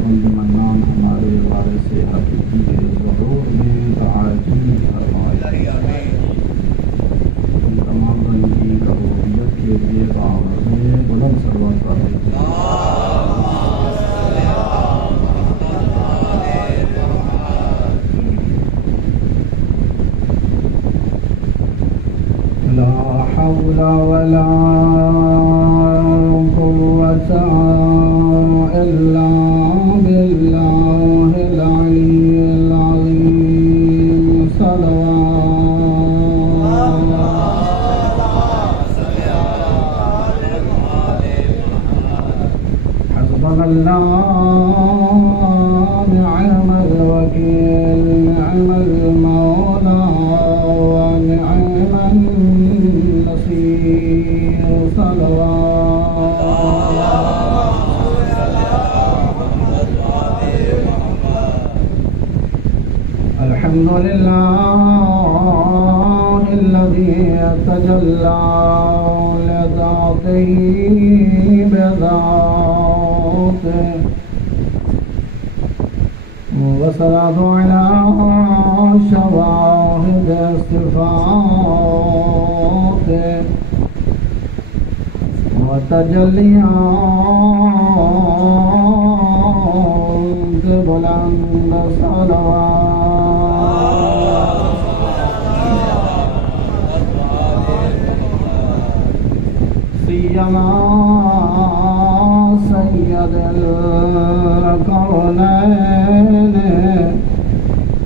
खुदाबंद मन्नान हमारे वारिस हकीकी के ज़ुहूर में तआजील फरमाए। तमाम बंदगी रबूबियत के बेबाक में बुलंद सलवत कर ला हौला वला कुव्वता इल्ला बिल्लाहिल अलिय्यिल अज़ीम। हस्बुनल्लाह निअमल वकील निअमल मौला व निअमन नसीर। अल्हम्दुलिल्लाहिल्लज़ी तजल्ला लिज़ातिही बिज़ातिही वस्सलातु अला शवाहिद सिफ़ातिही वतजल्लियात बुलंद सिय्यमा सय्यदुल कौनैन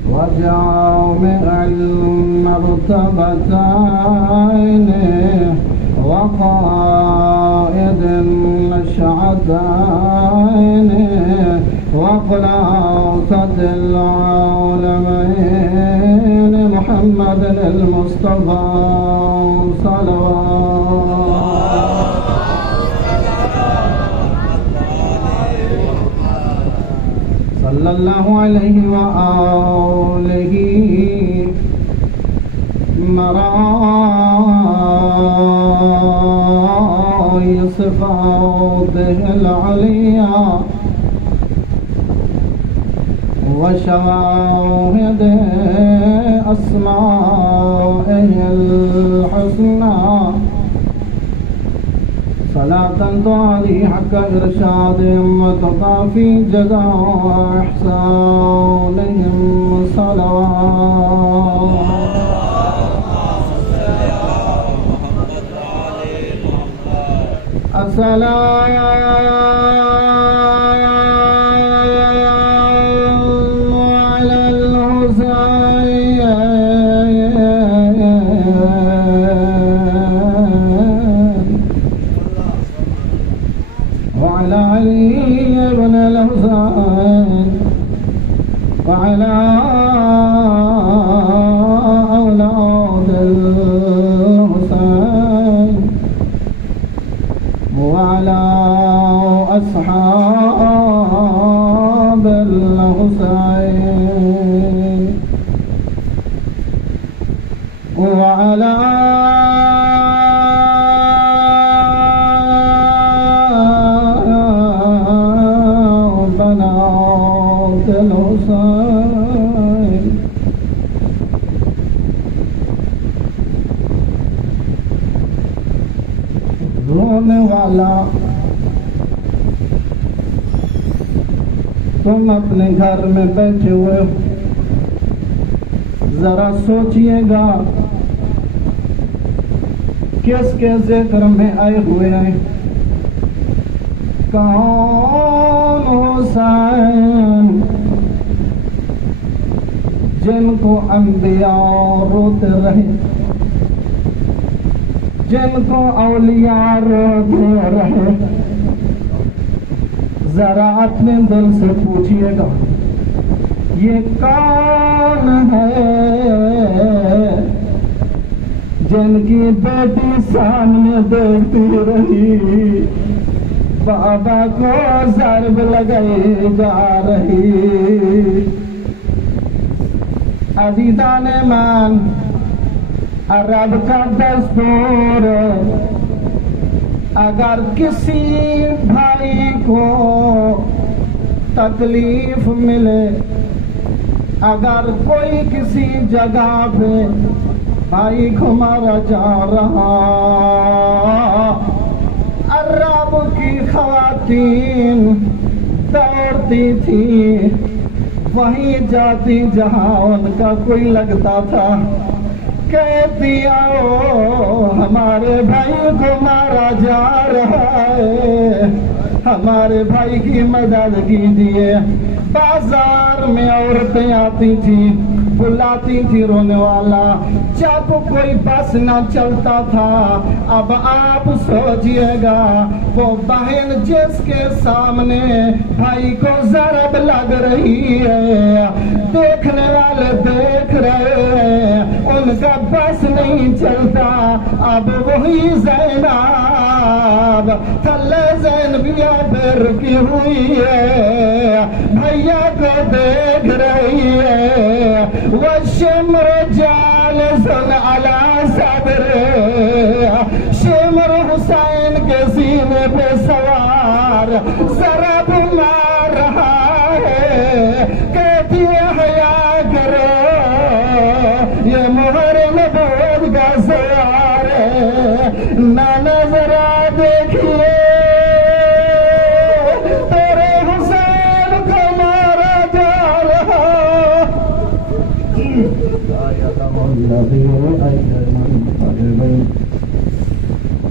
व जामिउल मर्तबतैन व क़ाइदुल शहदैन व ख़ुलासतुल आलमैन मुहम्मदुल मुस्तफ़ा सल्लल्लाहु अलैहि व आलिहि मराई सिफ़ातिहिल अलिया व शवाहिद अस्माइहिल हुस्ना सलातन तुअली हक़ इरशादिहिम व तुकाफ़ी जज़ाअ इहसानिहिम। अस्सलामु अलल हुसैन व अला अली इब्नुल हुसैन व अला औलादिल हुसैन व अला अस्हाबिल हुसैन व अला बनातिल हुसैन। रोने वाला तुम अपने घर में बैठे हुए हो, जरा सोचिएगा किसके जिक्र में आए हुए हैं। कौन हुसैन जिनको अंबिया रोते रहे, जिनको औलिया रोते रहे। जरा अपने दिल से पूछिएगा ये कौन है जिनकी बेटी सामने देखती रही बाबा को ज़र्ब लगाई जा रही। अज़ीज़ान ईमान अरब का दस्तूर अगर किसी भाई को तकलीफ मिले, अगर कोई किसी जगह पे भाई को मारा जा रहा, अरब की खवातीन दौड़ती थी, वहीं जाती जहां उनका कोई लगता था, कहती आओ हमारे भाई को मारा जा रहा है, हमारे भाई की मदद कीजिए। बाजार में औरतें आती थी, बुलाती थी रोने वाला। जब कोई बस न चलता था, अब आप सोचिएगा वो बहन जिसके सामने भाई को ज़रब लग रही है, देखने वाले देख रहे हैं, उनका बस नहीं चलता। अब वही ज़ैनब थल्ले ज़ैनबिया पे रुकी हुई है, भैया को देख रही है। वशिमर जालिसन अला सदरे, शिमर हुसैन के सीने पे सवार ज़रब मार रहा है, कहती है हया करो ये मोहर नबूवत का सवार है, ना नजरा देखिए तेरे हुसैन को मारा जा रहा।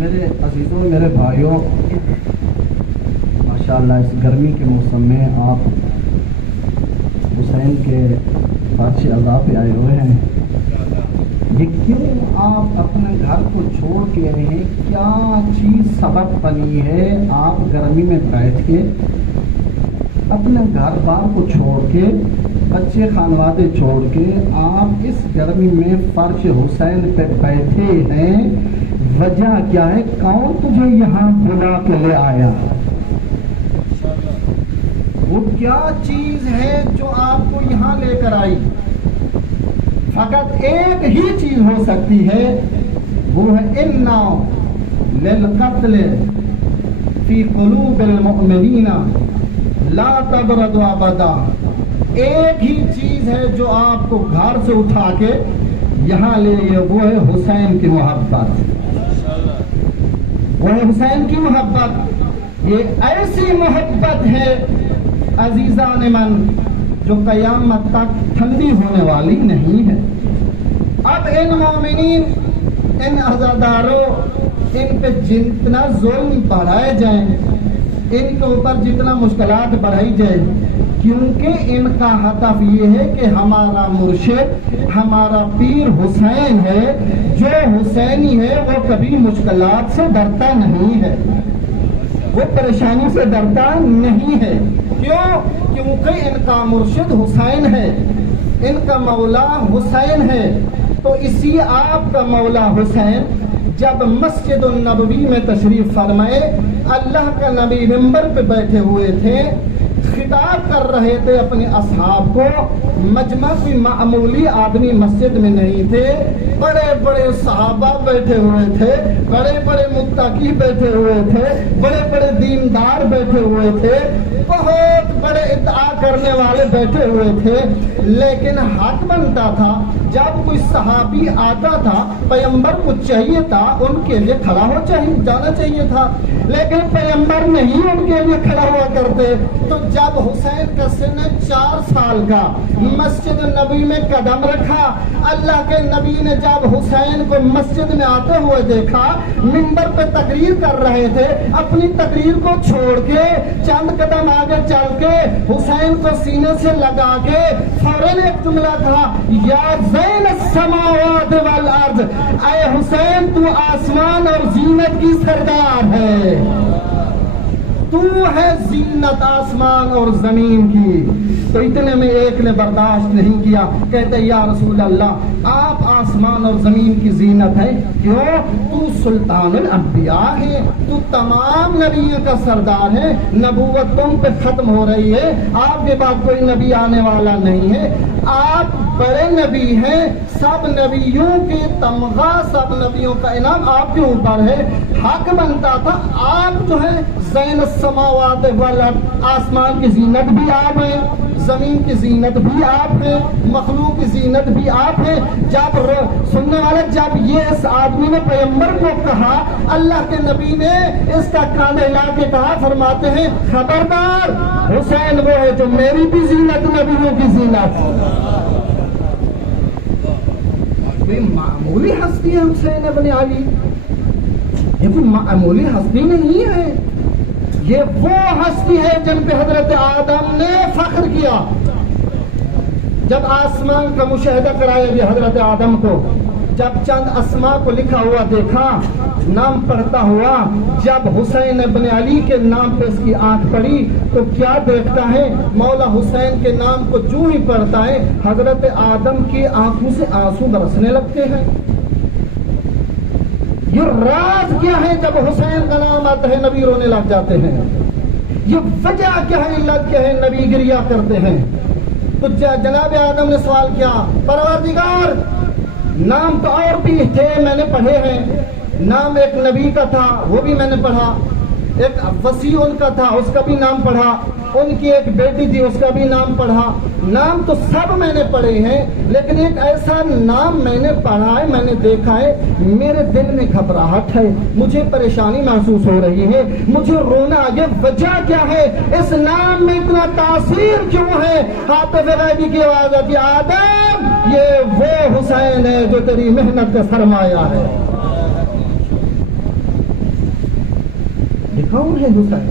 मेरे अजीजों, मेरे भाइयों, माशाअल्लाह इस गर्मी के मौसम में आप हुसैन के अच्छे अज़ा पे आए हुए हैं। ये क्यों आप अपने घर को छोड़ के आए हैं? क्या चीज़ सबब बनी है आप गर्मी में बैठ के अपने घर बार को छोड़ के, बच्चे खानवादे छोड़ के आप इस गर्मी में फर्श हुसैन पे बैठे हैं? वजह क्या है? कौन तुझे यहाँ बुला के ले आया? वो क्या चीज है जो आपको यहाँ लेकर आई? फकत एक ही चीज हो सकती है, वो है इन्ना लिल क़त्ल फी क़ुलूबिल मुअमिनीना ला तबरदु अबदा। एक ही चीज है जो आपको घर से उठा के यहाँ ले गए, वो है हुसैन की मोहब्बत। वो है हुसैन की मोहब्बत। ये ऐसी मोहब्बत है अजीज़ान मन जो क़यामत तक ठंडी होने वाली नहीं है। अब इन मोमिनीन, इन अज़ादारों, इन पे जितना जुल्म बढ़ाए जाए, इनके ऊपर जितना मुश्किलात बढ़ाई जाए, क्योंकि इनका हदफ ये है कि हमारा मुर्शिद, हमारा पीर हुसैन है, जो हुसैनी है वो कभी मुश्किलात से डरता नहीं है, वो परेशानी से डरता नहीं है। क्यों? क्योंकि इनका मुर्शिद हुसैन है, इनका मौला हुसैन है। तो इसी आपका मौला हुसैन जब मस्जिद नबवी में तशरीफ फरमाए, अल्लाह का नबी मिंबर पे बैठे हुए थे, खिताब कर रहे थे अपने असहाब को। मजमा कोई मामूली आदमी मस्जिद में नहीं थे, बड़े बड़े सहाबा बैठे हुए थे, बड़े बड़े मुत्तकी बैठे हुए थे, बड़े बड़े दीनदार बैठे हुए थे, बहुत बड़े इत्ता करने वाले बैठे हुए थे। लेकिन हक बनता था जब कोई सहाबी आता था, पैगंबर को चाहिए था उनके लिए खड़ा हो जाना चाहिए था, लेकिन पैगंबर नहीं उनके लिए खड़ा हुआ करते। तो जब हुसैन का सिन 4 साल का मस्जिद नबी में कदम रखा, अल्लाह के नबी ने जब हुसैन को मस्जिद में आते हुए देखा, मिंबर पे तकरीर कर रहे थे, अपनी तकरीर को छोड़ के चंद कदम आगे चल के हुसैन को सीने से लगा के फौरन एक जुमला कहा, या ज़ैन समावात वल अर्ज़, ऐ हुसैन तू आसमान और जीनत की सरदार है, तू है जीनत आसमान और जमीन की। तो इतने में एक ने बर्दाश्त नहीं किया, कहते या रसूल अल्लाह, आप आसमान और जमीन की जीनत है। क्यों? तू सुल्तानुल अंबिया है, तू तमाम नबियों का सरदार है। नबूवत तुम पे खत्म हो रही है, आपके बाद कोई नबी आने वाला नहीं है। आप बड़े नबी हैं, सब नबियों के तमगा, सब नबियों का इनाम आपके ऊपर है। हक बनता था आप जो है ज़ैन समावात वल अर्द, आसमान की जीनत भी आप हैं, जमीन की जीनत भी आप हैं, मखलूक की जीनत भी आप हैं। जब सुनने वाले, जब ये इस आदमी ने पैगंबर को कहा, अल्लाह के नबी ने इसका कान हिला के कहा, फरमाते हैं खबरदार, हुसैन वो है जो मेरी भी जीनत, नबियों की जीनत। कोई मामूली हस्ती है हुसैन इब्न अली, ये कोई मामूली हस्ती नहीं है। ये वो हस्ती है जिन पे हजरत आदम ने फख्र किया। जब आसमान का मुशाहिदा कराया गया हजरत आदम को, जब चंद अस्मा को लिखा हुआ देखा, नाम पढ़ता हुआ, जब हुसैन इब्न अली के नाम पे इसकी आंख पड़ी तो क्या देखता है, मौला हुसैन के नाम को जो ही पढ़ता है हजरत आदम की आंखों से आंसू बरसने लगते हैं। ये राज क्या है? जब हुसैन का नाम आता है नबी रोने लग जाते हैं। ये वजह क्या है, इल्लत क्या है, नबी गिरिया करते हैं। तो जनाब आदम ने सवाल किया, परवरदिगार नाम तो और भी थे, मैंने पढ़े हैं। नाम एक नबी का था, वो भी मैंने पढ़ा। एक वसी उनका था, उसका भी नाम पढ़ा। उनकी एक बेटी थी, उसका भी नाम पढ़ा। नाम तो सब मैंने पढ़े हैं, लेकिन एक ऐसा नाम मैंने पढ़ा है, मैंने देखा है, मेरे दिल में घबराहट है, मुझे परेशानी महसूस हो रही है, मुझे रोना आ गया। वजह क्या है? इस नाम में इतना तासीर क्यों है? हाथ गैबी की आवाज आती, आदम ये वो हुसैन है जो तेरी मेहनत का सरमाया है। कौन है हुसैन?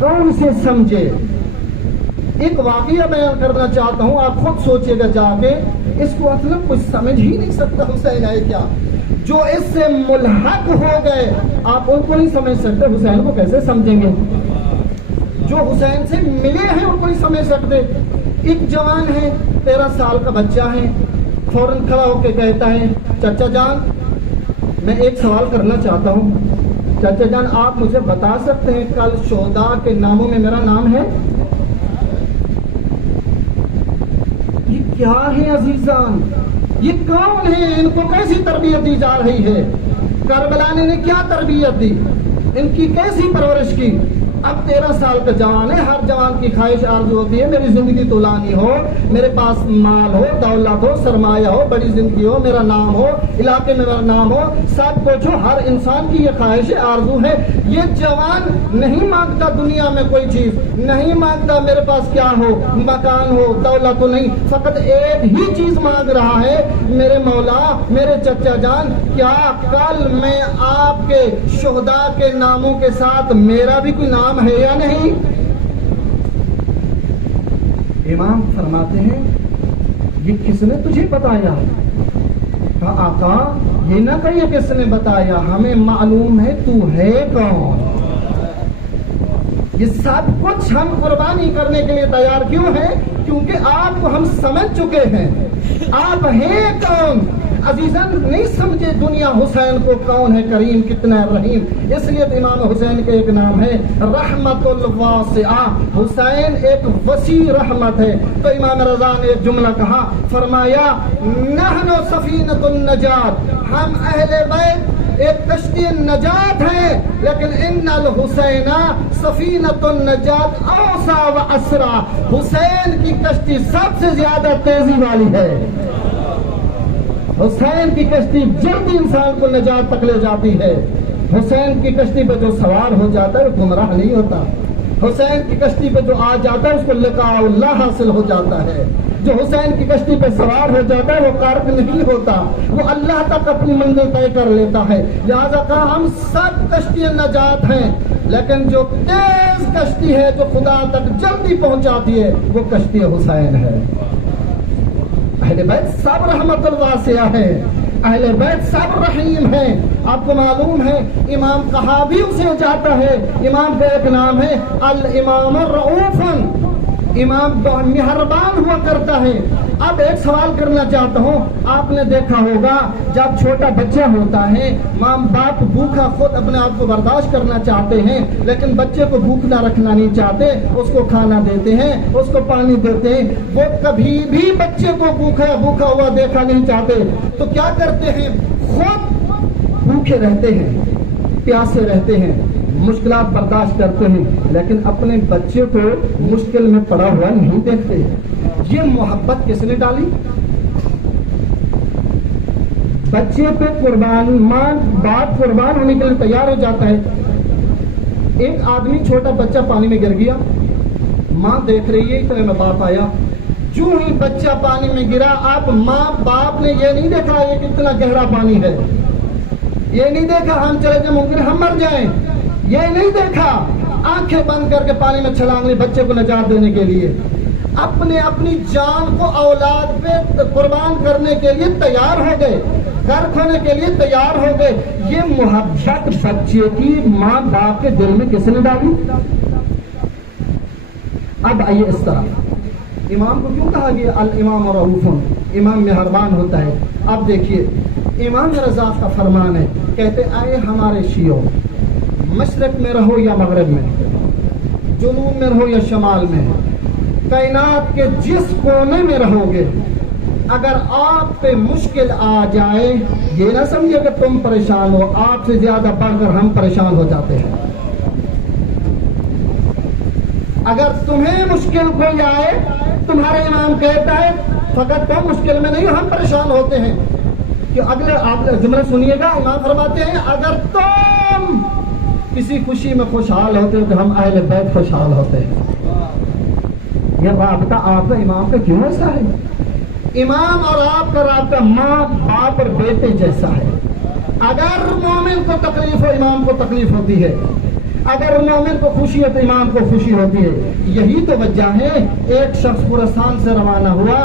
कौन से समझे? एक वाकया बयान करना चाहता हूं, आप खुद सोचिएगा जाके, इसको मतलब कुछ समझ ही नहीं सकता हुसैन है क्या। जो इससे मुल्हक हो गए आप उनको नहीं समझ सकते, हुसैन को कैसे समझेंगे? जो हुसैन से मिले हैं उनको नहीं समझ सकते। एक जवान है, 13 साल का बच्चा है, फौरन खड़ा होकर कहता है, चाचा जान मैं एक सवाल करना चाहता हूं। चाचा जान आप मुझे बता सकते हैं कल शोहदा के नामों में मेरा नाम है? ये क्या है अजीजान? ये कौन है? इनको कैसी तरबियत दी जा रही है? करबला ने क्या तरबियत दी? इनकी कैसी परवरिश की? अब 13 साल का जवान है, हर जवान की ख्वाहिश आरज़ू होती है मेरी जिंदगी तुलानी हो, मेरे पास माल हो, दौलत हो, सरमाया हो, बड़ी जिंदगी हो, मेरा नाम हो, इलाके में मेरा नाम हो, सब कुछ हो। हर इंसान की ये ख्वाहिश आरज़ू है। ये जवान नहीं मांगता दुनिया में कोई चीज, नहीं मांगता मेरे पास क्या हो, मकान हो, दौलत हो, नहीं, फकत एक ही चीज मांग रहा है, मेरे मौला, मेरे चचा जान, क्या कल मैं आपके शुहदा के नामों के साथ मेरा भी कोई नाम है या नहीं? इमाम फरमाते हैं ये किसने तुझे बताया? कहा आका ये ना कहिए किसने बताया, हमें मालूम है तू है कौन। ये सब कुछ हम कुर्बानी करने के लिए तैयार क्यों हैं? क्योंकि आपको हम समझ चुके हैं, आप हैं कौन। अजीजन नहीं समझे दुनिया हुसैन को कौन है, करीम कितना रहीम। इसलिए तो इमाम हुसैन के एक नाम है रहमतुल वासिआ। हुसैन एक वसी रहमत है। तो इमाम रज़ा ने एक जुमला कहा, फरमाया नहनु सफीनतुन नजात, हम अहले बैत एक कश्ती नजात है, लेकिन इन्नल हुसैना सफीनतुन नजात औसा व असरा। हुसैन की कश्ती सबसे ज्यादा तेजी वाली है। हुसैन की कश्ती जल्दी इंसान को नजात तक ले जाती है। हुसैन की कश्ती पे जो सवार हो जाता है वो गुमराह नहीं होता। हुसैन की कश्ती पे जो आ जाता है उसको लिकाउल्लाह हासिल हो जाता है। जो हुसैन की कश्ती पे सवार हो जाता है वो कारक नहीं होता, वो अल्लाह तक अपनी मंजिल तय कर लेता है। लिहाजा कहा हम सब कश्तियां नजात हैं, लेकिन जो तेज कश्ती है जो खुदा तक जल्दी पहुंचाती है वो कश्ती हुसैन है। अहले बैत सब रहमतुल वासिया है, अहले बैत सब रहीम है। आपको मालूम है इमाम कहा भी उसे जाता है, इमाम का एक नाम है अल इमाम रऊफन, इमाम मेहरबान हुआ करता है। अब एक सवाल करना चाहता हूँ, आपने देखा होगा जब छोटा बच्चा होता है, माँ बाप भूखा खुद अपने आप को बर्दाश्त करना चाहते हैं, लेकिन बच्चे को भूखना रखना नहीं चाहते, उसको खाना देते हैं, उसको पानी देते हैं। वो कभी भी बच्चे को भूखा हुआ देखा नहीं चाहते, तो क्या करते हैं, खुद भूखे रहते हैं, प्यासे रहते हैं, मुश्किलात बर्दाश्त करते हैं, लेकिन अपने बच्चे को मुश्किल में पड़ा हुआ नहीं देखते। ये मोहब्बत किसने डाली? बच्चे पे कुर्बान, माँ बाप कुर्बान होने के लिए तैयार हो जाता है। एक आदमी, छोटा बच्चा पानी में गिर गया, माँ देख रही है, इतने में बाप आया। जो ही बच्चा पानी में गिरा, अब माँ बाप ने ये नहीं देखा ये कितना गहरा पानी है, ये नहीं देखा हम चले जाए मुमकिन हम मर जाएं, ये नहीं देखा, आंखें बंद करके पानी में छलांग ली बच्चे को निजात देने के लिए। अपनी जान को औलाद पे कुर्बान करने के लिए तैयार हो गए, घर खोने के लिए तैयार हो गए। ये मोहब्बत बच्चे की माँ बाप के दिल में किसने डाली? अब आइए इस तरह, इमाम को क्यों कहा गया अल इमाम रऊफुन, इमाम मेहरबान होता है। अब देखिए इमाम रज़ा का फरमान है, कहते आए हमारे शियो, मशरक में रहो या मगरब में, जुनूब में रहो या शमाल में, कायनात के जिस कोने में रहोगे, अगर आप पे मुश्किल आ जाए, ये ना समझिए कि तुम परेशान हो, आपसे ज्यादा बढ़कर हम परेशान हो जाते हैं। अगर तुम्हें मुश्किल कोई आए, तुम्हारे इमाम कहता है फकत तुम मुश्किल में नहीं, हम परेशान होते हैं। कि अगले आप जुमला सुनिएगा, इमाम फरमाते हैं अगर तुम किसी खुशी में खुशहाल होते हो तो हम अहले बैत खुशहाल होते हैं। यह राबता आपका इमाम का क्यों ऐसा है? इमाम और आपका राबता माँ बाप और बेटे जैसा है। अगर मोमिन को तकलीफ हो, इमाम को तकलीफ होती है, अगर मोमिन को खुशी है तो इमाम को खुशी होती है। यही तो वजह है, एक शख्स खुरासान से रवाना हुआ,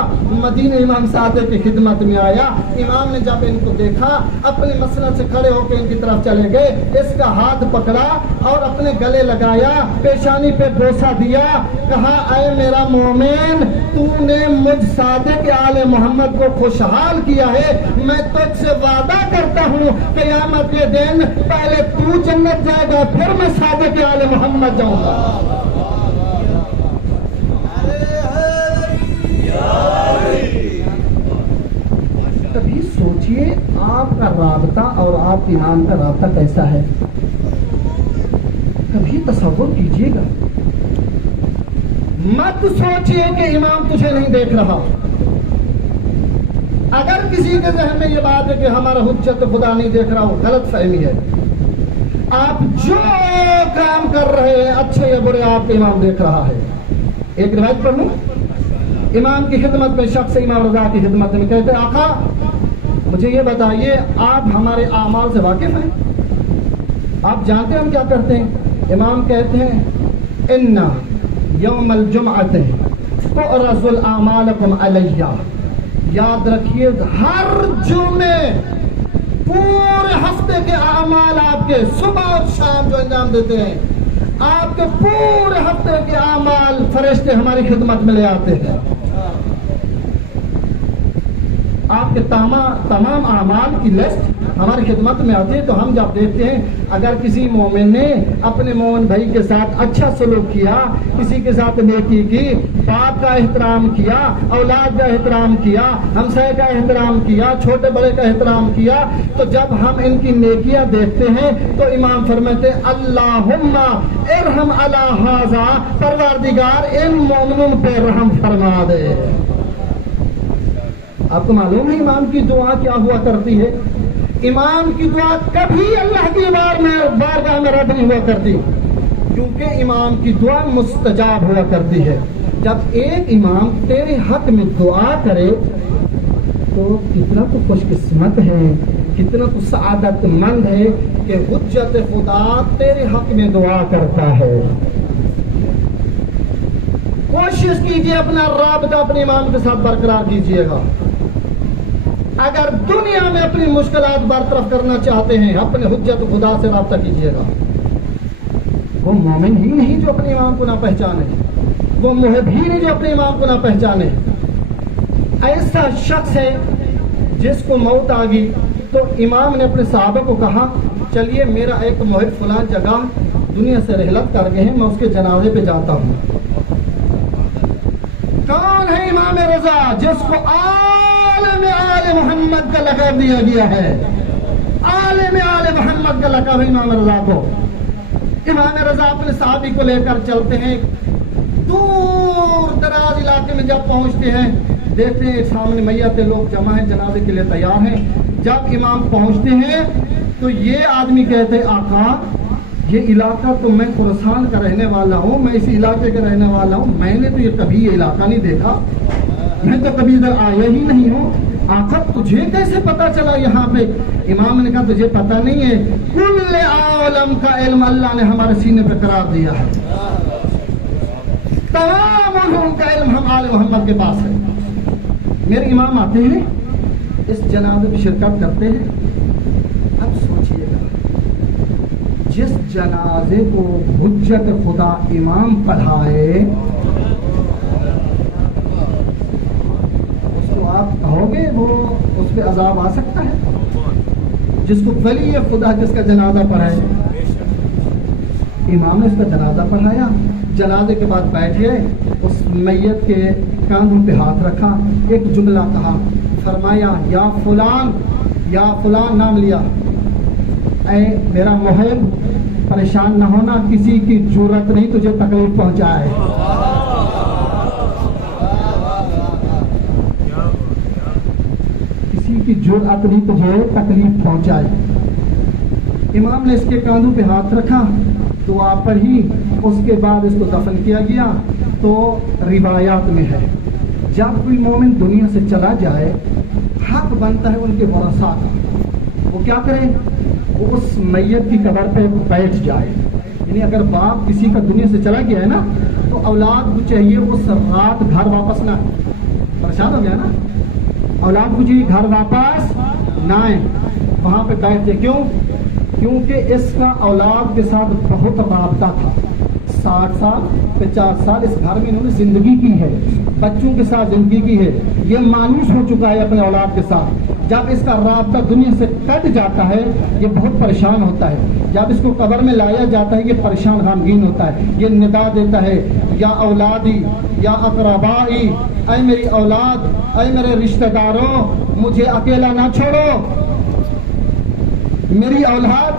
मदीने इमाम सादे की खिदमत में आया। इमाम ने जब इनको देखा, अपने मसनद से खड़े होकर इनकी तरफ चले गए, इसका हाथ पकड़ा और अपने गले लगाया, पेशानी पे बोसा दिया, कहा ऐ मेरा मोमिन, तूने मुझ सादे के आले मोहम्मद को खुशहाल किया है, मैं तुझसे वादा करता हूँ क़यामत के दिन पहले तू जन्नत जाएगा, फिर मैं सादे के आले मोहम्मद जाऊंगा। कभी सोचिए आपका राबता और आप इमाम का राबता कैसा है, कभी तसव्वुर कीजिएगा। मत सोचिए कि इमाम तुझे नहीं देख रहा। अगर किसी के जहन में ये बात है कि हमारा हुज्जत खुदा नहीं देख रहा, हो गलत फहमी है। आप जो काम कर रहे हैं अच्छे या बुरे, आपके इमाम देख रहा है। एक रिवायत पढ़ूं, इमाम की खिदमत में शख्स इमाम रज़ा की खिदमत में कहते आका मुझे ये बताइए आप हमारे आमाल से वाकिफ हैं? आप जानते हैं हम क्या करते हैं? इमाम कहते हैं इन्ना यौमल जुमअत तुरज़ुल आमालकुम अलैया, याद रखिए हर जुमे पूरे हफ्ते के आमाल आपके सुबह और शाम जो अंजाम देते हैं, आपके पूरे हफ्ते के आमाल फरिश्ते हमारी खिदमत में ले आते हैं। आपके तमाम आमाल की लिस्ट हमारी खिदमत में आती है। तो हम जब देखते हैं अगर किसी मोमिन ने अपने मोमिन भाई के साथ अच्छा सलूक किया, किसी के साथ नेकी की, बाप का एहतराम किया, औलाद का एहतराम किया, हमसाये का एहतराम किया, छोटे बड़े का एहतराम किया, तो जब हम इनकी नेकियां देखते हैं तो इमाम फरमाते अल्लाहुम्मा इरहम अला हाज़ा, परवरदिगार इन मोमिनों पे रहम फरमा दे। आपको मालूम है इमाम की दुआ क्या हुआ करती है? इमाम की दुआ कभी अल्लाह की बारगाह में रद्द नहीं हुआ करती, क्योंकि इमाम की दुआ मुस्तजाब हुआ करती है। जब एक इमाम तेरे हक में दुआ करे तो कितना तो खुशकिस्मत है, कितना तो सआदतमंद है कि हुज्जत खुदा तेरे हक में दुआ करता है। कोशिश कीजिए अपना राबता अपने इमाम के साथ बरकरार कीजिएगा। अगर दुनिया में अपनी मुश्किलात बरतरफ करना चाहते हैं, अपने हुज्जत खुदा से राब्ता कीजिएगा। वो मोमिन ही नहीं जो अपने इमाम को ना पहचाने, वो मुहिब ही नहीं जो अपने इमाम को ना पहचाने। ऐसा शख्स है जिसको मौत आ गई, तो इमाम ने अपने साहबा को कहा, चलिए मेरा एक मोहिब फलां जगह दुनिया से रहलत कर गए हैं, मैं उसके जनाजे पे जाता हूँ। कौन है इमाम रजा, जिसको आलिम आले मोहम्मद का लक़ब दिया गया है? आलिम आले मोहम्मद का लक़ब है इमाम रजा को। इमाम रजा अपने साहबी को लेकर चलते हैं, दूर दराज इलाके में जब पहुंचते हैं, देखते हैं सामने मैयत लोग जमा है, जनाजे के लिए तैयार हैं। जब इमाम पहुंचते हैं तो ये आदमी कहते हैं, आका ये इलाका तो मैं खुरासान का रहने वाला हूँ, मैं इस इलाके का रहने वाला हूँ, मैंने तो ये कभी ये इलाका नहीं देखा, मैं तो कभी इधर आया ही नहीं हूँ। आका तुझे कैसे पता चला यहाँ पे? इमाम ने कहा, तुझे पता नहीं है, कुल आलम का इल्म अल्लाह ने हमारे सीने पे करार दिया है, तमाम उलूम का इल्म हम आले मोहम्मद के पास है। मेरे इमाम आते हैं, इस जनाजे में शिरकत करते हैं। अब सोचिएगा, जिस जनाजे को हुज्जत खुदा इमाम पढ़ाए, उसको आप कहोगे वो उस पर अजाब आ सकता है? जिसको वली खुदा जिसका जनाजा पढ़ाए, इमाम ने इसका जनाजा पढ़ाया, जनाजे के बाद बैठ गए, उस मैयत के कांधों पे हाथ रखा, एक जुमला कहा, फरमाया या फुलान नाम लिया, ऐ मेरा मोहब परेशान न होना, किसी की जरूरत नहीं तुझे तकलीफ पहुंचाए। किसी की जरूरत नहीं तुझे तकलीफ पहुंचाए। इमाम ने इसके कांधों पे हाथ रखा, दुआ पढ़ी, उसके बाद इसको दफन किया गया। तो रिवायात में है, जब कोई मोमिन दुनिया से चला जाए, हक बनता है उनके वरसा का, वो क्या करें, वो उस मैयत की कब्र पे बैठ जाए। यानी अगर बाप किसी का दुनिया से चला गया है ना, तो औलाद को चाहिए उस रात घर वापस ना, परेशान हो गया ना, औलाद को चाहिए घर वापस ना आए, वहां पे बैठ जाए। क्यों? क्योंकि इसका औलाद के साथ बहुत राबता था। 60 साल 50 साल इस घर में इन्होंने जिंदगी की है, बच्चों के साथ जिंदगी की है, ये मायूस हो चुका है अपने औलाद के साथ। जब इसका राबता दुनिया से कट जाता है, ये बहुत परेशान होता है। जब इसको कब्र में लाया जाता है, ये परेशान गमगीन होता है, ये निदा देता है, या औलादी या अकरबाई, ऐ मेरी औलाद, ऐ मेरे रिश्तेदारों, मुझे अकेला ना छोड़ो, मेरी औलाद,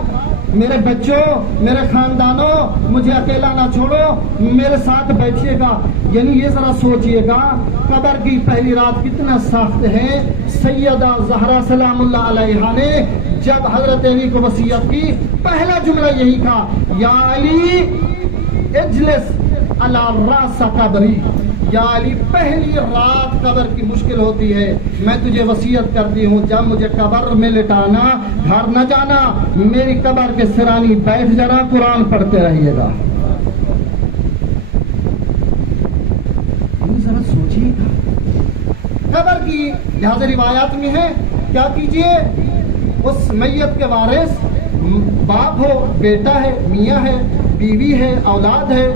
मेरे बच्चों, मेरे खानदानों, मुझे अकेला ना छोड़ो, मेरे साथ बैठिएगा। यानी ये जरा सोचिएगा, कब्र की पहली रात कितना सख्त है। सैयदा ज़हरा सलामुल्लाह अलैहा ने जब हजरत अली को वसीयत की, पहला जुमला यही था, या अली इजलिस अला रास कब्री, या अली पहली रात कब्र की मुश्किल होती है, मैं तुझे वसीयत करती हूँ, जब मुझे कब्र में लिटाना, घर न जाना, मेरी कब्र के सिरानी बैठ जाना, कुरान पढ़ते रहिएगा। जरा सोचिएगा, कब्र की लिहाजा रिवायात में है, क्या कीजिए, उस मैयत के वारिस बाप हो, बेटा है, मियाँ है, बीवी है, औलाद है,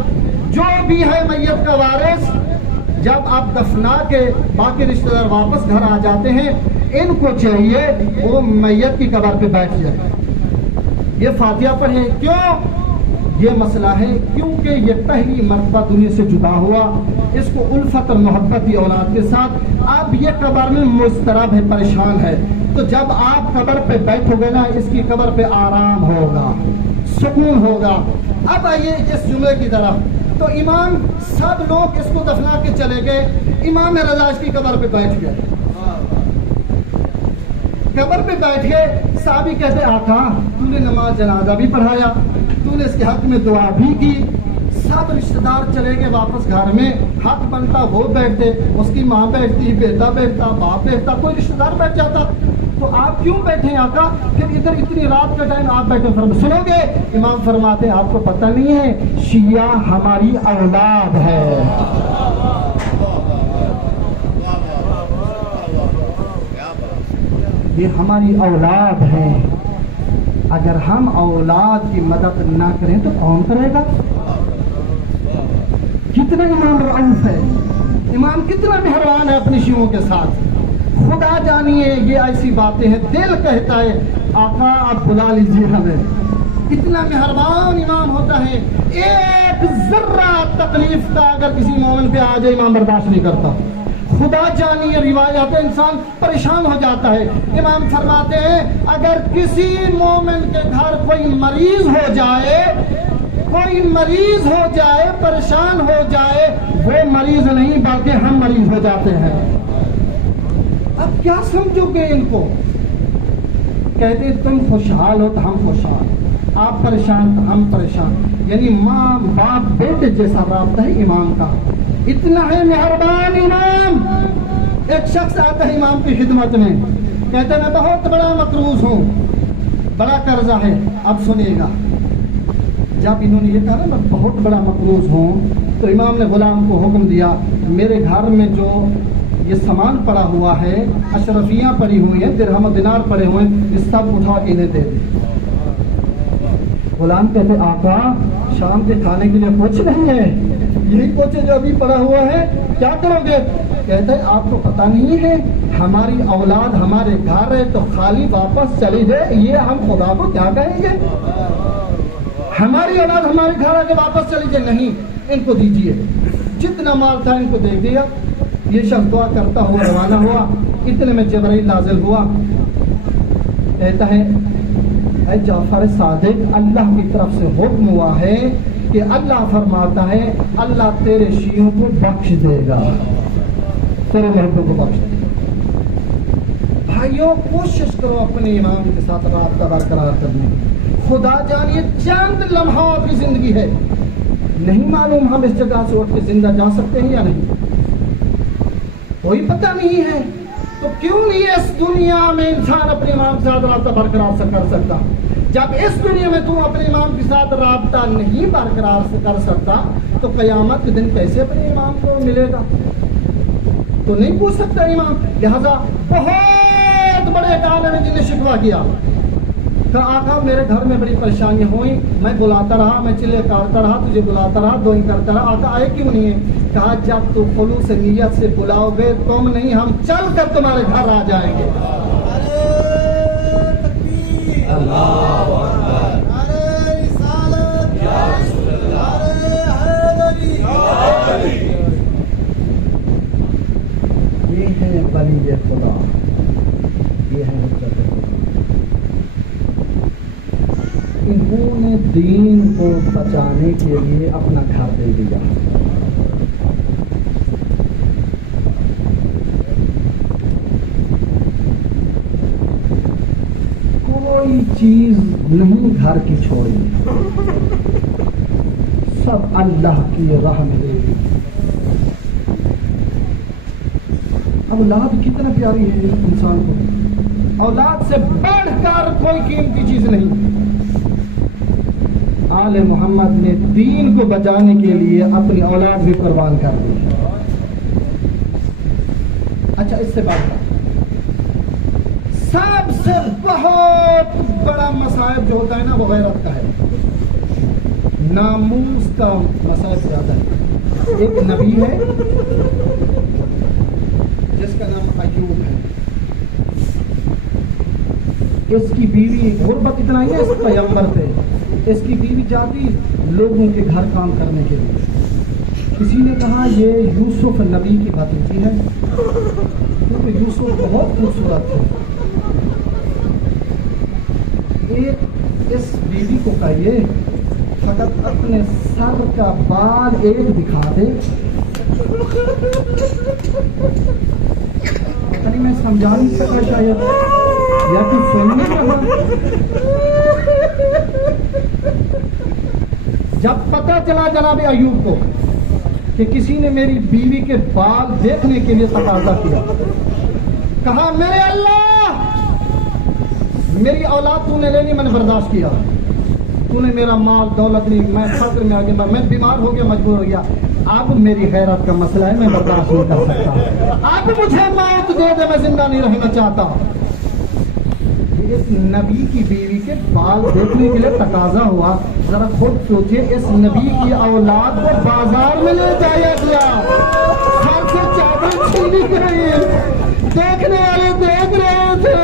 जो भी है मैयत का वारिस, जब आप दफना के बाकी रिश्तेदार वापस घर आ जाते हैं, इनको चाहिए वो मैयत की कब्र पे बैठ जाए, ये फातिहा पढ़े। क्यों? ये मसला है क्योंकि ये पहली मर्तबा दुनिया से जुदा हुआ, इसको उल्फत और मोहब्बत की औलाद के साथ, अब ये कब्र में मुस्तरब है, परेशान है। तो जब आप कब्र पे बैठोगे ना, इसकी कब्र पे आराम होगा, सुकून होगा। अब आइए इस जुमले की तरफ। तो इमाम, सब लोग इसको दफना के चले गए, इमाम रजा की कब्र पे बैठ गए, कब्र पे बैठ गए। साहबी कहते, आका तूने नमाज जनाजा भी पढ़ाया, तूने इसके हक में दुआ भी की, सब रिश्तेदार चले गए वापस घर में, हक बनता वो बैठते, उसकी माँ बैठती, बेटा बैठता, बाप बैठता, कोई रिश्तेदार बैठ जाता, तो आप क्यों बैठे आका? फिर इधर इतनी रात का टाइम आप बैठे, सुनोगे? इमाम फरमाते, आपको पता नहीं है, शिया हमारी औलाद है, ये हमारी औलाद है, अगर हम औलाद की मदद ना करें तो कौन करेगा? कितना इमाम रऊफ है, इमाम कितना मेहरबान है अपने शियों के साथ। खुदा जानिए ये ऐसी बातें हैं, दिल कहता है आका आप बुला लीजिए हमें। इतना मेहरबान इमाम होता है, एक जर्रा तकलीफ का अगर किसी मोमिन पे आ जाए इमाम बर्दाश्त नहीं करता। खुदा जानिए रिवायत है, इंसान परेशान हो जाता है। इमाम फरमाते हैं अगर किसी मोमिन के घर कोई मरीज हो जाए, कोई मरीज हो जाए, परेशान हो जाए, वो मरीज नहीं बल्कि हम मरीज हो जाते हैं। अब क्या समझोगे इनको? कहते तुम खुशहाल हो तो हम खुशहाल, आप परेशान तो हम परेशान। यानी माँ बाप बेटे जैसा राब्ता है इमाम का। इतना है मेहरबान इमाम। एक शख्स आता है इमाम की खिदमत में, कहते मैं बहुत बड़ा मकरूज हूँ, बड़ा कर्जा है। अब सुनिएगा, जब इन्होंने ये कहा ना मैं बहुत बड़ा मकरूज हूँ, तो इमाम ने गुलाम को हुक्म दिया मेरे घर में जो ये सामान पड़ा हुआ है, अशरफियाँ पड़ी हुई हैं, दिरहम दिनार पड़े हुए हैं, ये सब उठा के इन्हें दे दे। गुलाम कहते आका शाम के खाने के लिए कुछ नहीं है, यही कुछ जो अभी पड़ा हुआ है, क्या करोगे? कहते आपको पता नहीं है हमारी औलाद हमारे घर है तो खाली वापस चली जाए, ये हम खुदा को क्या कहेंगे? हमारी औलाद हमारे घर आके वापस चली जाए, नहीं इनको दीजिए। जितना माल था इनको दे दिया। ये शख्स दुआ करता हुआ रवाना हुआ। इतने में जबरील नाज़िल हुआ, कहता है ऐ जाफर सादिक, अल्लाह की तरफ से हुक्म हुआ है कि अल्लाह फरमाता है अल्लाह तेरे शियों को बख्श देगा, तेरे महबूब को बख्श देगा। भाइयों कोशिश करो अपने इमाम के साथ राब्ता बरकरार करने। खुदा जानिए चंद लम्हा की जिंदगी है, नहीं मालूम हम इस जगह से उठ के जिंदा जा सकते हैं या नहीं, कोई पता नहीं है। तो क्यों नहीं इस दुनिया में इंसान अपने इमाम के साथ राब्ता बरकरार कर सकता? जब इस दुनिया में तू अपने इमाम के साथ राब्ता नहीं बरकरार कर सकता, तो कयामत के दिन कैसे अपने इमाम को मिलेगा? तो नहीं पूछ सकता इमाम। लिहाजा बहुत बड़े आलिम ने जिन्हें शिकवा किया, कहा आका मेरे घर में बड़ी परेशानी हुई, मैं बुलाता रहा, मैं चिल्ले काटता रहा, तुझे बुलाता रहा, दोई करता रहा, आका आए क्यों नहीं है? कहा जब तू खुलूस नियत से बुलाओगे तुम नहीं हम चल कर तुम्हारे घर आ जाएंगे। ये है वली खुदा, ये है हुज्जत। इन्होंने दीन को बचाने के लिए अपना घर दे दिया। कोई चीज नहीं घर की छोड़ी, सब अल्लाह की राह में दे दी। औलाद कितना प्यारी है इंसान को, औलाद से बढ़कर कोई कीमती चीज नहीं। आले मोहम्मद ने दीन को बचाने के लिए अपनी औलाद भी कुर्बान कर दी। अच्छा इससे बात सबसे बहुत बड़ा मसाइब जो होता है ना वो गैरत का है, नामूस का मसाइब ज्यादा है। एक नबी है जिसका नाम अय्यूब है, इसकी बीवी गुर्बत इतना ही है इस पैगंबर पे, इसकी बीवी जाती लोगों के घर काम करने के लिए। किसी ने कहा ये यूसुफ नबी की भतीजी है, क्योंकि यूसुफ बहुत खूबसूरत थे। एक इस बीवी को कहिए फकत अपने सर का बाल एक दिखा दे, पता नहीं मैं समझा नहीं सका शायद, या तो सुनने लगा। जब पता चला जनाब अय्यूब को कि किसी ने मेरी बीवी के बाल देखने के लिए तकाजा किया, कहा मेरे अल्लाह मेरी औलाद तूने लेनी, मैंने बर्दाश्त किया, तूने मेरा माल दौलत नहीं, मैं फक्र में आ गया, मैं बीमार हो गया, मजबूर हो गया, अब मेरी गैरत का मसला है, मैं बर्दाश्त नहीं कर सकता, अब मुझे मौत दे दे, मैं जिंदा नहीं रहना चाहता। इस नबी की बीवी के बाल देखने के लिए तकाजा हुआ। जरा खुद सोचिए, इस नबी की औलाद को बाजार में ले जाया गया, सर से चादर छीनी गई, देखने वाले देख रहे थे,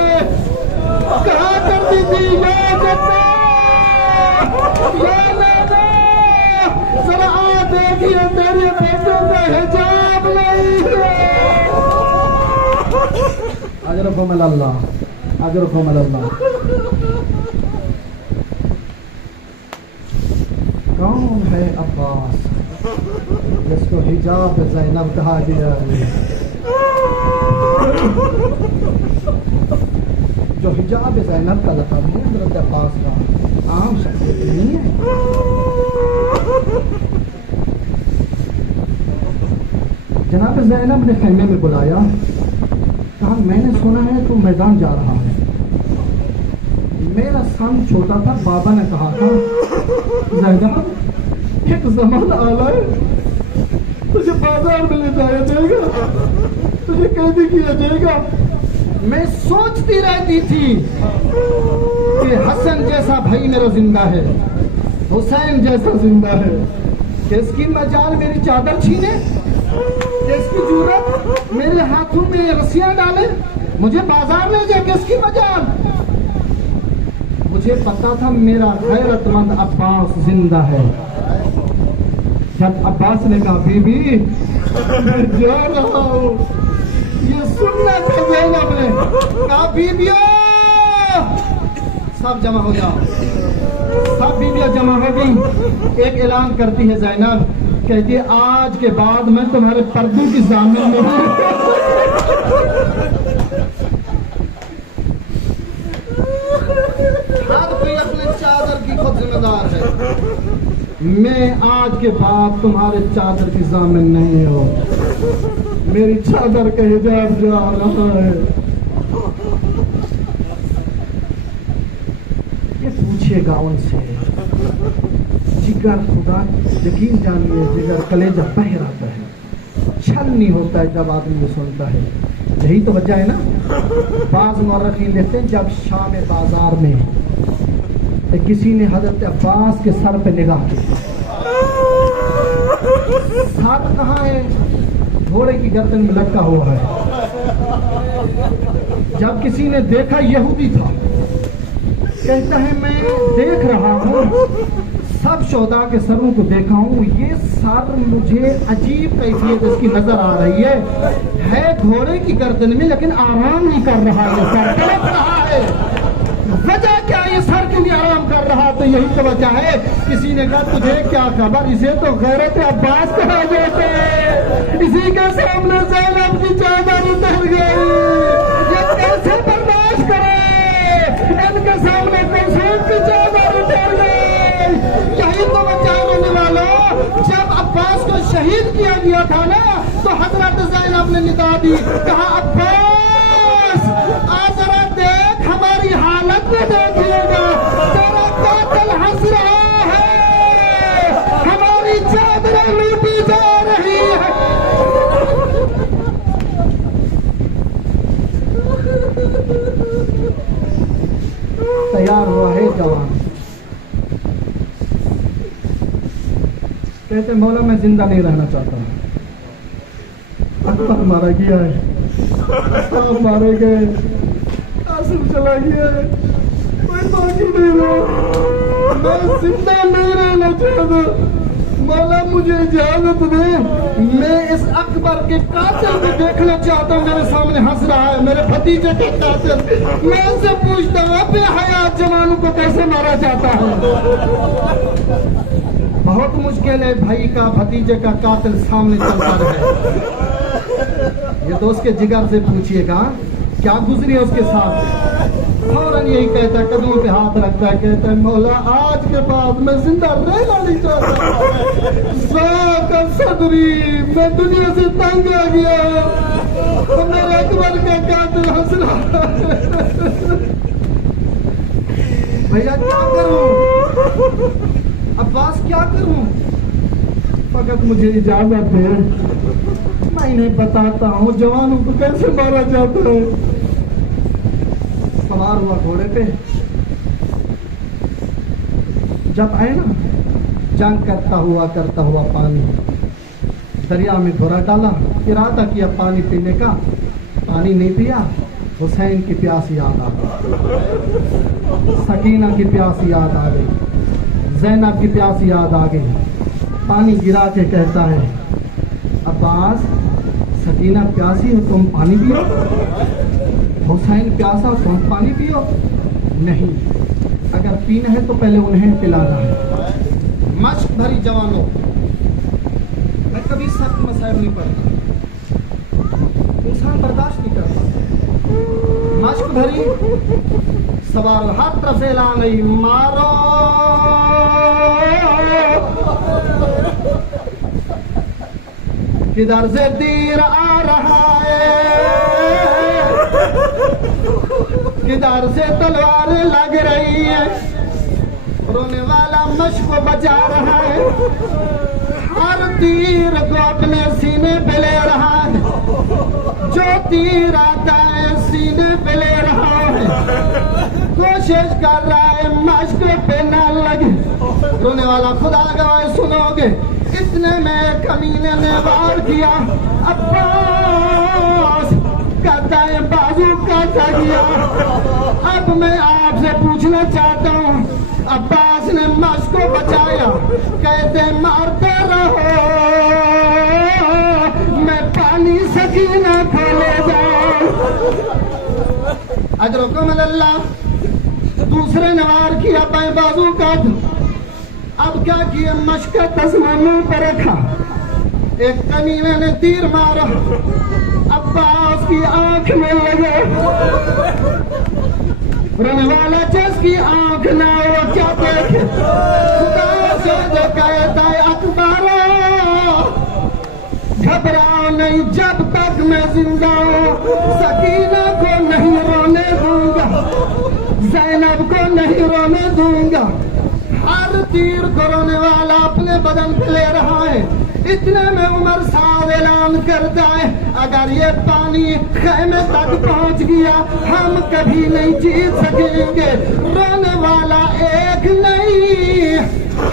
कहा करती थी जरा आ देखिए तेरे बेटों का हिजाब नहीं है। अजरकुम अल्लाह, अजरकुम अल्लाह। कौन है अब्बास जिसको हिजाब ज़ैनब कहा गया है? जो हिजाब ज़ैनब का लक़ब है हज़रत अब्बास का, आम शख्सियत नहीं है। जनाब ज़ैनब ने खैमे में बुलाया, कहा मैंने सुना है तू मैदान जा रहा है। मेरा सन छोटा था, बाबा ने कहा था ज़ैनब एक ज़माना आला है, तुझे बाजार में ले जाया जाएगा, तुझे कैदी किया जाएगा। मैं सोचती रहती थी कि हसन जैसा भाई मेरा जिंदा है, हुसैन जैसा जिंदा है, किसकी मजाल मेरी चादर छीने, किसकी जरूरत मेरे हाथों में रस्सियां डाले, मुझे बाजार ले जाए, किसकी मजाल। मुझे पता था मेरा गैरतमंद अब्बास जिंदा है। जब अब्बास ने कहा बीबी मैं जा रहा हूं, ये सुनना था ज़ैनब ने कहा बीबियों सब जमा हो जाओ। सब बीबियां जमा हो गई। एक ऐलान करती है ज़ैनब, कहती है आज के बाद मैं तुम्हारे पर्दों की ज़ामिन नहीं। हर कोई अपने चादर की खुद जिम्मेदार है। मैं आज के बाद तुम्हारे चादर की ज़ामिन नहीं हो। मेरी चादर का हिजाब जा रहा है। ये पूछेगा उनसे, जिगर खुदा यकीन जानिए जिगर कलेजा बह रहता है, छल नहीं होता है जब आदमी ये सुनता है। यही तो वजह है ना, बाज़ मौरखीन लिखते हैं जब शाम बाजार में तो किसी ने हजरत अब्बास के सर पे निगाह की, सर कहाँ है? घोड़े की गर्दन में लटका हुआ है। जब किसी ने देखा, यहूदी था, कहता है मैं देख रहा हूँ सब शोदा के सरों को देखा हूँ, ये सर मुझे अजीब कैफियत इसकी नजर आ रही है घोड़े की गर्दन में, लेकिन आराम नहीं कर रहा है, सर तड़प रहा है। वजह क्या है? ये सर के लिए आराम कर रहा, तो यही तो वजह है। किसी ने कहा तुझे क्या खबर, इसे तो गैरत अब्बास कहा जाता है, इसी के सामने ज़ैनब की चादर उतर गई, ये कैसे बर्दाश्त करे? इनके सामने कुलसूम की चादर उतर गई। यही तो वजह होने वाला, जब अब्बास को शहीद किया गया था ना, तो हजरत ज़ैनब ने निदा दी, कहा अब्बास आ जरा देख हमारी हालत में देखिएगा, तेरा कातिल हंस रहा है, हमारी चादरें लूटी जा रही है। तैयार हुआ है जवान, कहते मौला मैं जिंदा नहीं रहना चाहता, अकबर मारा गया है, सब मारे गए, कासिम चला गया है, कोई बाकी नहीं रहा, मैं जिंदा नहीं रहना चाहता, मौला मुझे इजाजत दे, मैं इस अकबर के कातिल को देखना चाहता हूँ, मेरे सामने हंस रहा है, मेरे भतीजे के कातिल। मैं उससे पूछता हूँ बेहयात जवानों को कैसे मारा जाता है? बहुत मुश्किल है भाई का भतीजे का कातिल सामने चलता रहे। ये तो उसके जिगर से पूछिएगा क्या गुजरी है उसके साथ। फौरन यही कहता है, कदमों पे हाथ रखता है, कहता है मौला आज के बाद मैं जिंदा रहना नहीं चाहता, सदरी मैं दुनिया से तंग आ गया, तो मेरे अकबर का कातिल हंस रहा है। भैया क्या करूं, अब्बास क्या करूं, फकत मुझे इजाजत दे, मैं इन्हें बताता हूँ जवानों को कैसे मारा जाता है। सवार हुआ घोड़े पे। जब आए ना, जंग करता हुआ पानी दरिया में घोड़ा डाला, इरादा किया पानी पीने का, पानी नहीं पिया। हुसैन की प्यास याद आ गई, सकीना की प्यास याद आ गई, ज़ैनब की प्यास याद आ गई। पानी गिरा के कहता है, अब्बास सकीना प्यासी है, तुम पानी पियो। हुसैन प्यासा, तुम पानी पियो। नहीं, अगर पीना है तो पहले उन्हें पिलाना है। मश्क भरी जवानों, मैं कभी सख्त मसाइब नहीं पढ़ता, इंसान बर्दाश्त नहीं करता। मश्क भरी सवार हर तरफ से ऐलान गई, मारो किधर से तीर आ रहा है, किधर से तलवार लग रही है। रोने वाला मश्क को बचा रहा है, हर तीर को अपने सीने पे ले रहा है। जो तीर आता है सीने पे ले रहा है, कोशिश कर रहा है मश्क पे ना लगे। रोने वाला खुदा गवाह सुनोगे, इतने में कमीने ने वार किया। अब्बास कहता है बाजू काटा गया। अब मैं आपसे पूछना चाहता हूँ, अब्बास ने मश्क को बचाया, कहते मारते रहो, मैं पानी सकीना को ले जाऊं। अजरकुम अल्लाह। दूसरे ने वार किया, बाएं बाजू काट। अब क्या किया, मश्क का तस्मा मुंह पर रखा, एक कमीने ने तीर मारा, अब्बास की आंख में लगे। रोने वाला जिसकी आंख ना हो क्या देखे, खुदा से जो कहता है अकबरा घबराओ नहीं, जब तक मैं जिंदा हूँ सकीना को नहीं रोने दूंगा, ज़ैनब को नहीं रोने दूंगा। हर तीर को रोने वाला अपने बदन पे ले रहा है। इतने में उमर साहब ऐलान करता है, अगर ये पानी खेमे तक पहुंच गया हम कभी नहीं जीत सकेंगे। रोने वाला एक नहीं,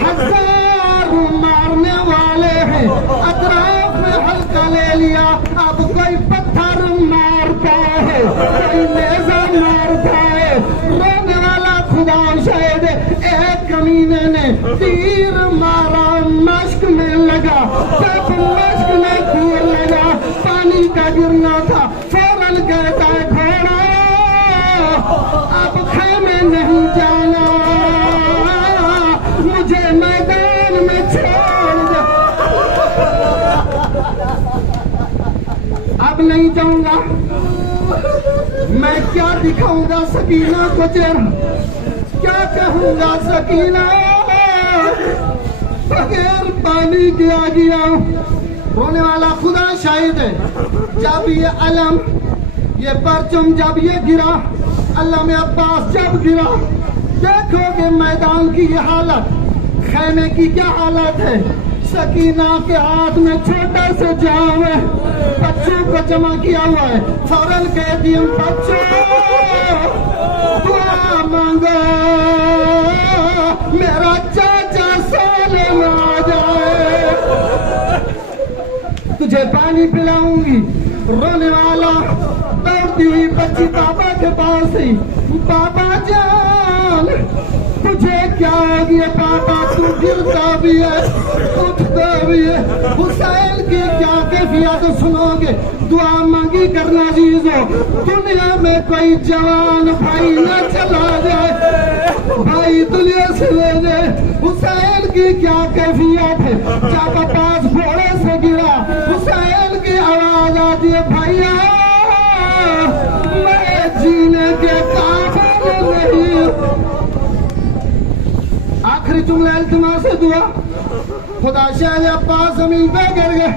हजारों मारने वाले हैं। अतराफ में हल्का ले लिया, अब कोई पत्थर मारता है, कोई लेज़र मारता है। रोने वाला खुदा शायद एक कमीने ने तीर मारा, मश्क में लगा। जब मश्क में तीर लगा, पानी का गिरना था, फौरन कहता है घोड़ा अब खेमे नहीं जाना, मुझे मैदान में छोड़ दो। अब नहीं जाऊंगा, मैं क्या दिखाऊंगा सकीना को चेहरा, क्या कहूंगा सकीना, बगैर पानी के आ गया। रोने वाला खुदा शाहिद है, जब ये अलम, ये परचम जब ये गिरा, अल्लाह में अब्बास जब गिरा, देखोगे मैदान की ये हालत, खेमे की क्या हालत है। सकीना के हाथ में छोटा सा जाम है, बच्चों को जमा किया हुआ है। फौरन कहती हूँ बच्चों दुआ मांगो, मेरा चाचा साले आ जाए, तुझे पानी पिलाऊंगी। रोने वाला दौड़ती हुई बच्ची पापा के पास ही, पापा जान तुझे क्या हो गया पापा, तू गिरता भी है उठता भी है। हुसैन की क्या कैफियत सुनोगे, दुआ मांगी करना चीजों, दुनिया में कोई जवान भाई न चला जाए, भाई दुनिया से ले जाए। हुसैन की क्या कैफियत है, जब अब्बास घोड़े से गिरा, हुसैन की आवाज आती है भैया मैं जीने के काबिल नहीं। आखिरी जुमला इल्तिमा से दुआ, खुदा शाह अब्बास जमीन पे गिर गए,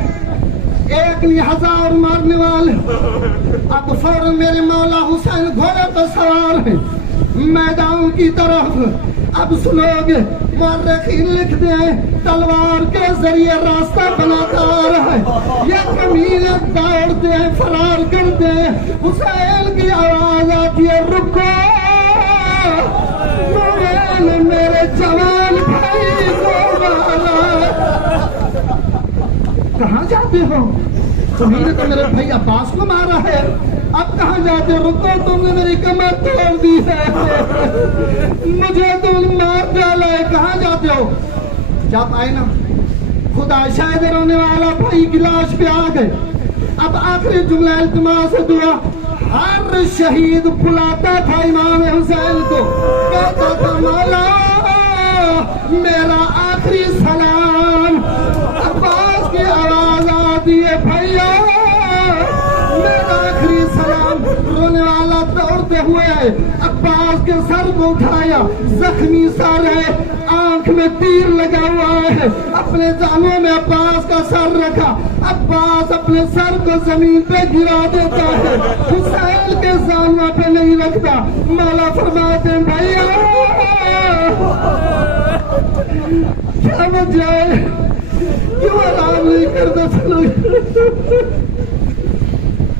एक नहीं हजार मारने वाले। अब फौरन मेरे मौला हुसैन घोड़े पर सवार है मैदान की तरफ। अब सुनोगे मुअर्रिखीन लिखते हैं तलवार के जरिए रास्ता बनाता आ रहा है, ये कमीने दौड़ते हैं फरार करते हैं। हुसैन की आवाज आती है रुको, मोबाइल मेरे जवान भाई मोबाइल। कहाँ जाते हो? तुम्ही ने तो मेरे भाई अब्बास को मारा है, अब कहाँ जाते हो? रुको, तुमने मेरी कमर तोड़ दी है, मुझे तुम मार डाला है, कहाँ जाते हो? जा पाए ना, खुदा शायद रोने वाला भाई की लाश पे आ गए। अब आखिरी जुमला इल्तिमास दुआ, हर शहीद बुलाता था इमाम हुसैन को, कहता था मौला मेरा आखिरी सलाम। अब्बास की आवाज आती है, भैया मेरा आखिरी सलाम। रोने वाला दौड़ते हुए आए, अब्बास के सर को उठाया, जख्मी सर है, आंख में तीर लगा हुआ है, अपने जानों में अब्बास का सर रखा। अब्बास अपने सर को जमीन पे गिरा देता है, हुसैन के जानों पे नहीं रखता। मौला फरमाते हैं भैया क्या वजह है, क्यों आराम नहीं करते? चलो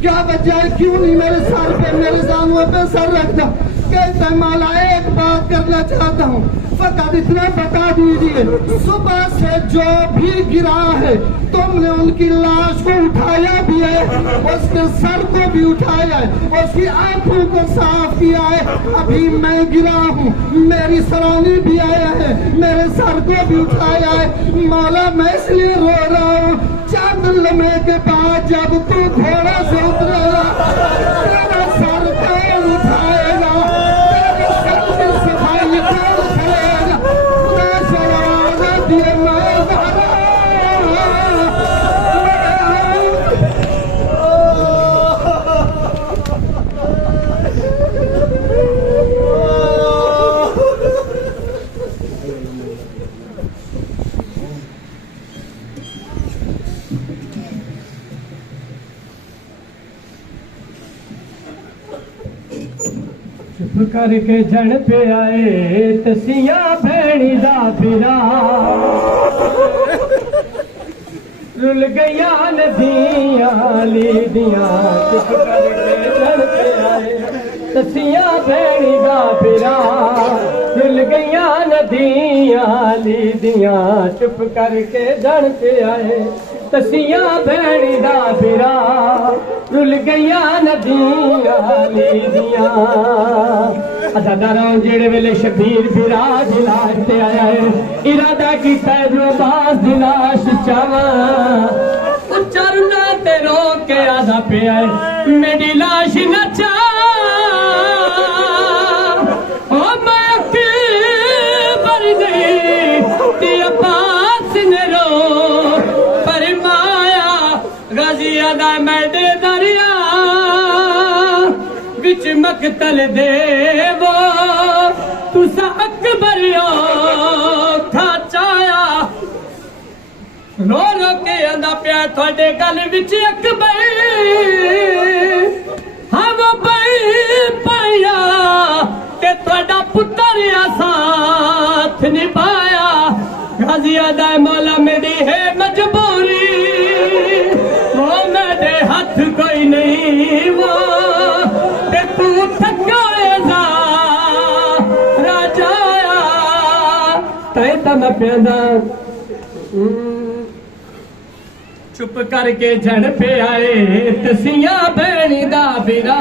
क्या वजह है, क्यों नहीं मेरे सर पे, मेरे जानों पे सर रखता? कहता है मौला एक बात करना चाहता हूँ, फकत इतना बता दीजिए, सुबह से जो भी गिरा है तुमने उनकी लाश को उठाया भी है, उसके सर को भी उठाया है, उसकी आंखों को साफ किया है। अभी मैं गिरा हूँ, मेरी सरानी भी आया है, मेरे सर को भी उठाया है। मौला मैं इसलिए रो रहा हूँ, चंद लम्हे के बाद जब तू घोड़ा से उतरेगा तेरा सर कौन उठाएगा, तेरे सर की सफाई कौन करेगा? खुदा से आवाज़ दिए मैं चुप करके जन पे आए तसिया भैणी दा फिरा, रुल गया नदियां लीदियां। चुप करके जन पे आए तसिया भैणी दा फिरा, रुल गया नदियां लीदियां। चुप करके जन पे आए तसिया भैणी दा फिरा, रुल गया नदियां लीदियां। अदादारां जेड़े वेले शबीर फिराज लाश ते आया है, इरादा कीता जो बास दी लाश चावा, उच्चारणा ते रो के आदा पे आए मेरी लाश न चा। ओ मैं अकबर गई ते अब्बास ने रो फरमाया, गाजिया दा मैडे दरिया विच मकतल देवो, तुसा अकबर खाचाया। रो रो के आंदा प्या थोड़े गल विच अकबर, हम भाई पाया ते थोड़ा पुत्र साथ निभाया। गाजिया दा मौला मेरी है मजबूरी, वो मेरे हाथ कोई नहीं, वो तू थकाएगा राजाया। कहता मैं प्यादा चुप करके जन पे आए तसिया भैणी दा फिरा।